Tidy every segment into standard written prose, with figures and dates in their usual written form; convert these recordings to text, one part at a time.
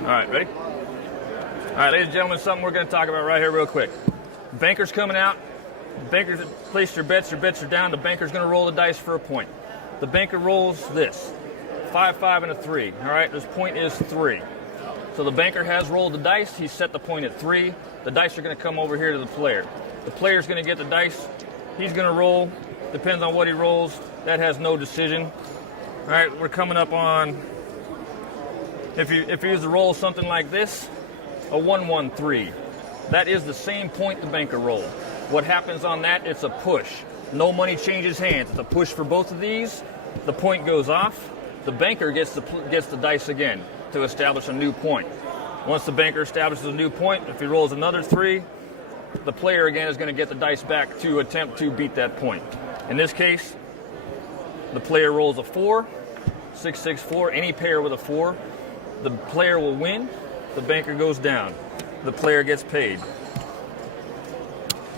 All right, ready? All right, ladies and gentlemen, something we're going to talk about right here real quick. Banker's coming out. Bankers place your bets are down. The banker's going to roll the dice for a point. The banker rolls this, 5, 5, and a 3. All right, this point is 3. So the banker has rolled the dice. He's set the point at 3. The dice are going to come over here to the player. The player's going to get the dice. He's going to roll. Depends on what he rolls. That has no decision. All right, we're coming up on, if he was to roll something like this, a 1, 1, 3. That is the same point the banker rolled. What happens on that, it's a push. No money changes hands. It's a push for both of these. The point goes off. The banker gets the dice again to establish a new point. Once the banker establishes a new point, if he rolls another 3, the player again is going to get the dice back to attempt to beat that point. In this case, the player rolls a 4, 6, 6, 4, any pair with a 4. The player will win. The banker goes down. The player gets paid.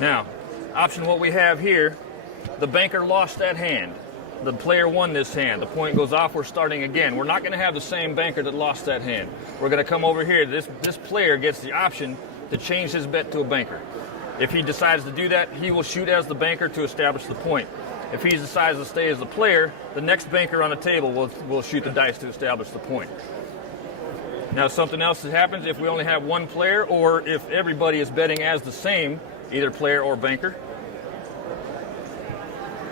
Now, option what we have here, the banker lost that hand. The player won this hand. The point goes off. We're starting again. We're not going to have the same banker that lost that hand. We're going to come over here. This player gets the option to change his bet to a banker. If he decides to do that, he will shoot as the banker to establish the point. If he decides to stay as the player, the next banker on the table will shoot the dice to establish the point. Now, something else that happens if we only have one player, or if everybody is betting as the same, either player or banker,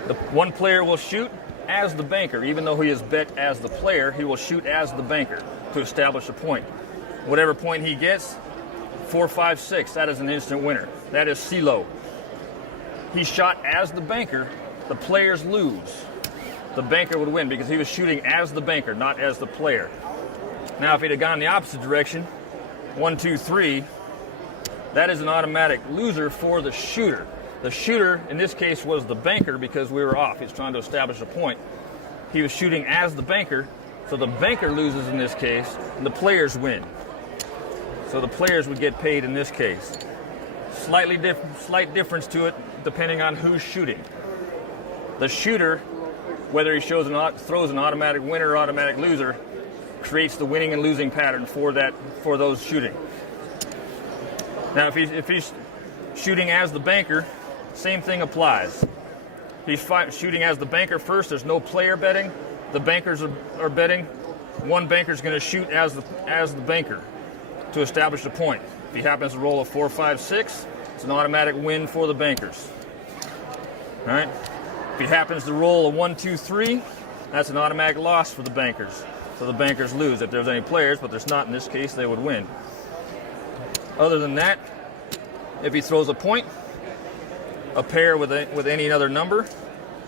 the one player will shoot as the banker. Even though he is bet as the player, he will shoot as the banker to establish a point. Whatever point he gets, 4, 5, 6, that is an instant winner. That is CeeLo. He shot as the banker. The players lose. The banker would win because he was shooting as the banker, not as the player. Now, if he'd have gone the opposite direction, 1, 2, 3, that is an automatic loser for the shooter. The shooter, in this case, was the banker because we were off. He's trying to establish a point. He was shooting as the banker, so the banker loses in this case, and the players win. So the players would get paid in this case. Slight difference to it depending on who's shooting. The shooter, whether he throws an automatic winner or automatic loser, creates the winning and losing pattern for those shooting. Now, if he's shooting as the banker, same thing applies. He's shooting as the banker first. There's no player betting. The bankers are betting. One banker is going to shoot as the banker to establish a point. If he happens to roll a 4, 5, 6, it's an automatic win for the bankers. All right. If he happens to roll a 1, 2, 3, that's an automatic loss for the bankers. So the bankers lose. If there's any players, but there's not in this case, they would win. Other than that, if he throws a point, a pair with any other number,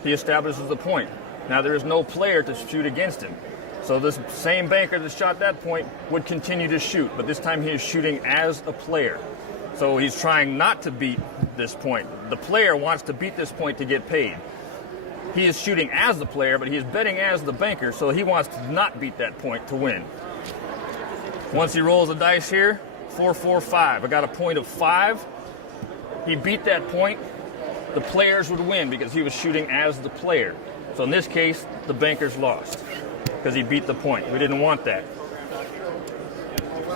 he establishes the point. Now, there is no player to shoot against him. So this same banker that shot that point would continue to shoot, but this time he is shooting as a player. So he's trying not to beat this point. The player wants to beat this point to get paid. He is shooting as the player, but he is betting as the banker, so he wants to not beat that point to win. Once he rolls the dice here, 4, 4, 5. I got a point of 5. He beat that point. The players would win because he was shooting as the player. So in this case, the bankers lost because he beat the point. We didn't want that.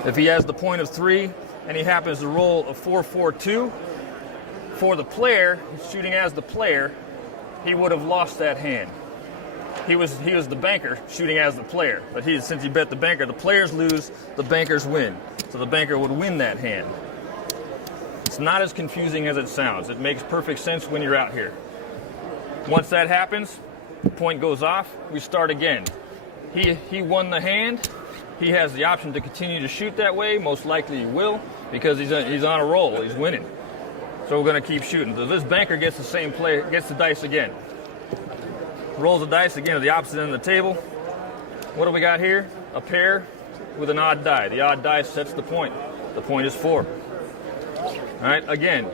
If he has the point of 3 and he happens to roll a 4, 4, 2, for the player, shooting as the player, he would have lost that hand. He was the banker shooting as the player, but since he bet the banker, the players lose, the bankers win. So the banker would win that hand. It's not as confusing as it sounds. It makes perfect sense when you're out here. Once that happens, the point goes off, we start again. He won the hand. He has the option to continue to shoot that way. Most likely he will because he's on a roll. He's winning. So we're going to keep shooting. So this banker gets the dice again. Rolls the dice again to the opposite end of the table. What do we got here? A pair with an odd die. The odd die sets the point. The point is 4. All right, again,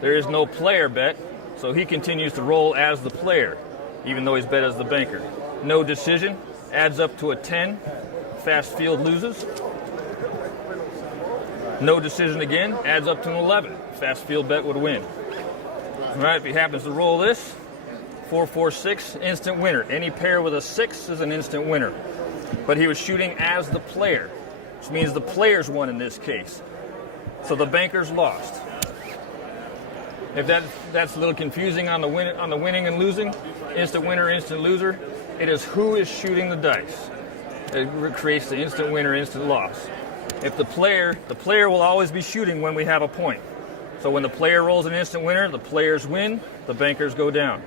there is no player bet, so he continues to roll as the player, even though he's bet as the banker. No decision, adds up to a 10. Fast field loses. No decision again, adds up to an 11. Fast field bet would win. All right, if he happens to roll this, 4, 4, 6, instant winner. Any pair with a 6 is an instant winner. but he was shooting as the player, which means the players won in this case. So the bankers lost. If that's a little confusing on the winning and losing, instant winner, instant loser, it is who is shooting the dice. It creates the instant winner, instant loss. If the player will always be shooting when we have a point. So when the player rolls an instant winner, the players win, the bankers go down.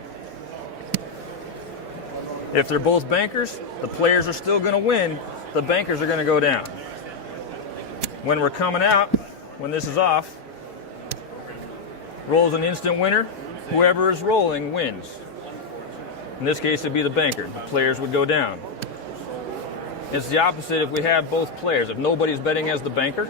If they're both bankers, the players are still going to win, the bankers are going to go down. When we're coming out, when this is off, rolls an instant winner, whoever is rolling wins. In this case, it'd be the banker. The players would go down. It's the opposite if we have both players. If nobody's betting as the banker,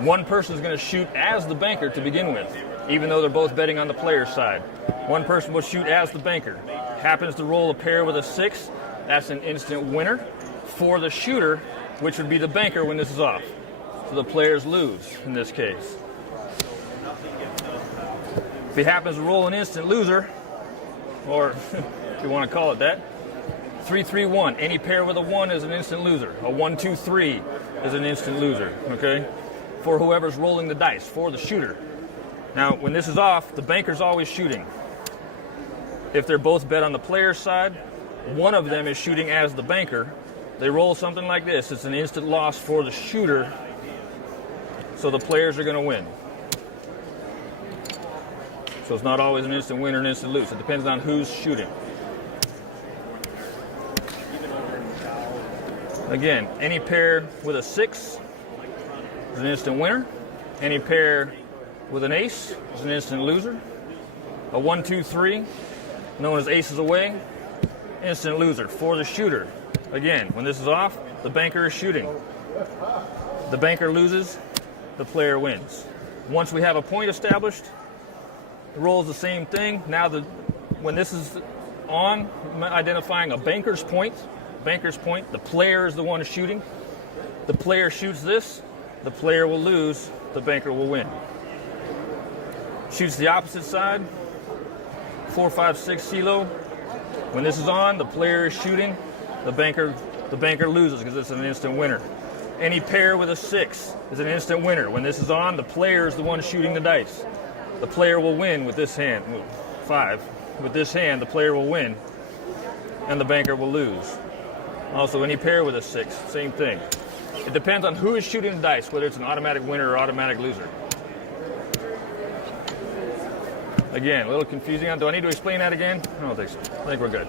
one person is going to shoot as the banker to begin with, even though they're both betting on the player's side. One person will shoot as the banker. Happens to roll a pair with a 6, that's an instant winner for the shooter, which would be the banker when this is off. So the players lose in this case. If he happens to roll an instant loser, or if you want to call it that, 3-3-1. Any pair with a 1 is an instant loser. A 1-2-3 is an instant loser, okay? For whoever's rolling the dice, for the shooter. Now, when this is off, the banker's always shooting. If they're both bet on the player's side, one of them is shooting as the banker. They roll something like this. It's an instant loss for the shooter, so the players are going to win. So it's not always an instant win or an instant lose. It depends on who's shooting. Again, any pair with a 6 is an instant winner. Any pair with an ace is an instant loser. A 1-2-3, known as aces away, instant loser for the shooter. Again, when this is off, the banker is shooting. The banker loses, the player wins. Once we have a point established, the roll is the same thing. Now, when this is on, I'm identifying a banker's point. Banker's point, the player is the one shooting. The player shoots this, the player will lose, the banker will win. Shoots the opposite side, 4, 5, 6 CeeLo. When this is on, the player is shooting, the banker loses because it's an instant winner. Any pair with a 6 is an instant winner. When this is on, the player is the one shooting the dice. The player will win with this hand, 5. With this hand, the player will win, and the banker will lose. Also, any pair with a 6, same thing. It depends on who is shooting the dice, whether it's an automatic winner or automatic loser. Again, a little confusing. Do I need to explain that again? I don't think so. I think we're good.